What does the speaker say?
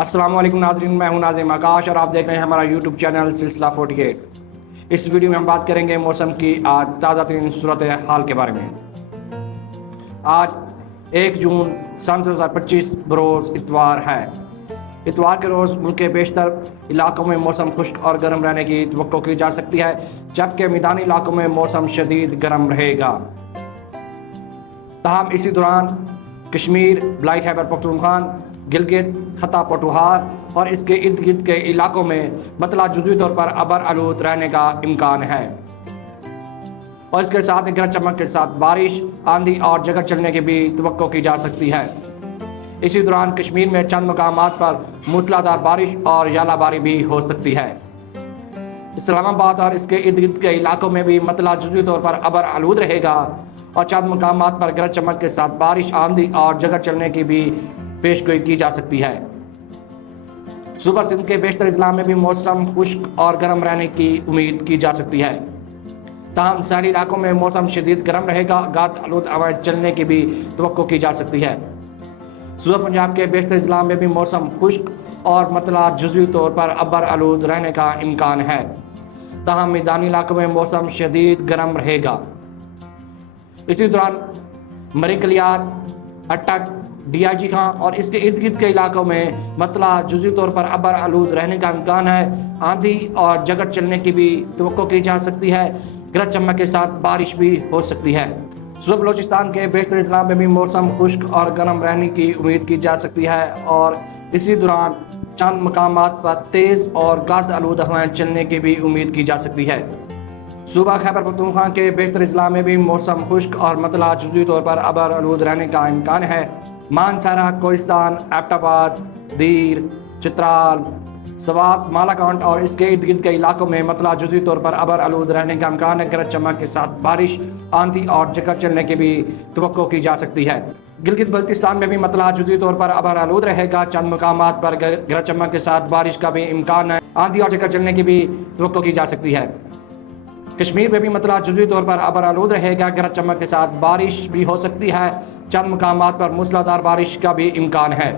السلام علیکم ناظرین، میں ہوں ناظم آکاش اور آپ دیکھ رہے ہیں ہمارا یوٹیوب چینل سلسلہ 48۔ اس ویڈیو میں ہم بات کریں گے موسم کی آج تازہ ترین صورتحال کے بارے میں۔ آج 1 جون سن 2025 بروز اتوار ہے۔ اتوار کے روز ملک کے بیشتر علاقوں میں موسم خشک اور گرم رہنے کی توقع کی جا سکتی ہے، جبکہ میدانی علاقوں میں موسم شدید گرم رہے گا۔ تاہم اسی دوران کشمیر، بلائی خیبر پختونخوا، گلگت، خطہ پٹوہار اور اس کے ارد گرد کے علاقوں میں مطلع جزوی طور پر ابر آلود رہنے کا امکان ہے، اور اس کے ساتھ گرج چمک کے ساتھ بارش، آندھی اور جگہ چلنے کی بھی توقع کی جا سکتی ہے۔ اسی دوران کشمیر میں چند مقامات پر موسلا دھار بارش اور ژالہ باری بھی ہو سکتی ہے۔ اسلام آباد اور اس کے ارد گرد کے علاقوں میں بھی مطلع جزوی طور پر ابر آلود رہے گا اور چند مقامات پر گرج چمک کے ساتھ بارش، آندھی اور جگہ چلنے کی بھی پیشگوئی کی جا سکتی ہے۔ صبح سندھ کے بیشتر اضلاع میں بھی موسم خشک اور گرم رہنے کی امید کی جا سکتی ہے، تاہم ساحلی علاقوں میں موسم شدید گرم رہے گا، گاد آلود ہوائیں چلنے کی بھی توقع کی جا سکتی ہے۔ صوبہ پنجاب کے بیشتر اضلاع میں بھی موسم خشک اور مطلع جزوی طور پر ابر آلود رہنے کا امکان ہے، تاہم میدانی علاقوں میں موسم شدید گرم رہے گا۔ اسی دوران مری کلیات، اٹک، ڈی آئی جی خاں اور اس کے ارد گرد کے علاقوں میں مطلع جزوی طور پر ابر آلود رہنے کا امکان ہے، آندھی اور جگہ چلنے کی بھی توقع کی جا سکتی ہے، گرج چمک کے ساتھ بارش بھی ہو سکتی ہے۔ صوبہ بلوچستان کے بیشتر اضلاع میں بھی موسم خشک اور گرم رہنے کی امید کی جا سکتی ہے، اور اسی دوران چند مقامات پر تیز اور گاد آلود ہوائیں چلنے کی بھی امید کی جا سکتی ہے۔ صوبہ خیبر پختونخوا کے بیشتر اضلاع میں بھی موسم خشک اور مطلع جزوی طور پر ابر آلود رہنے کا امکان ہے۔ مانسہرہ، کوہستان، ایبٹ آباد، دیر، چترال، سوات، مالاکنڈ اور اس کے ارد گرد کے علاقوں میں مطلع جزوی طور پر ابر آلود رہنے کا امکان ہے، گرج چمک کے ساتھ بارش، آندھی اور جگہ چلنے کی بھی توقع کی جا سکتی ہے۔ گلگت بلتستان میں بھی مطلع جزوی طور پر ابر آلود رہے گا، چند مقامات پر گرج چمک کے ساتھ بارش کا بھی امکان ہے، آندھی اور جگہ چلنے کی بھی توقع کی جا سکتی ہے۔ کشمیر میں بھی مطلع جزوی طور پر ابر آلود رہے گا، گرج چمک کے ساتھ بارش بھی ہو سکتی ہے، چند مقامات پر موسلا دھار بارش کا بھی امکان ہے۔